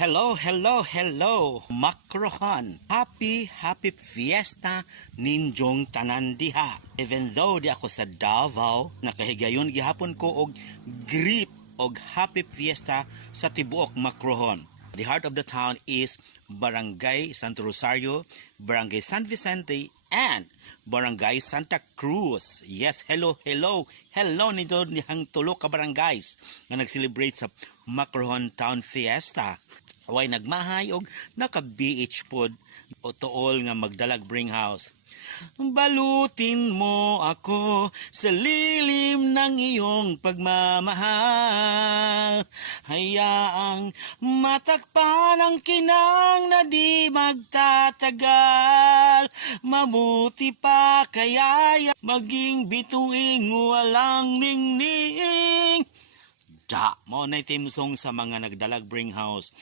Hello, hello, hello, Makrohan. Happy fiesta ninjong tanan diha. Even though di ako sa Davao, nakahigayon gihapon ko og greet og happy fiesta sa tibuok Makrohan. The heart of the town is Barangay Santo Rosario, Barangay San Vicente, and Barangay Santa Cruz. Yes, hello ninyo nihang tulo ka barangays nga nag-celebrate sa Makrohan Town Fiesta. Way nagmahay og naka-BH pod o tuol nga magdalag bring house. Balutin mo ako sa lilim ng iyong pagmamahal. Hayaang matakpan ang kinang na di magtatagal. Mabuti pa kaya maging bituing walang ningning. Da, mo na itimsong sa mga nagdalag bring house.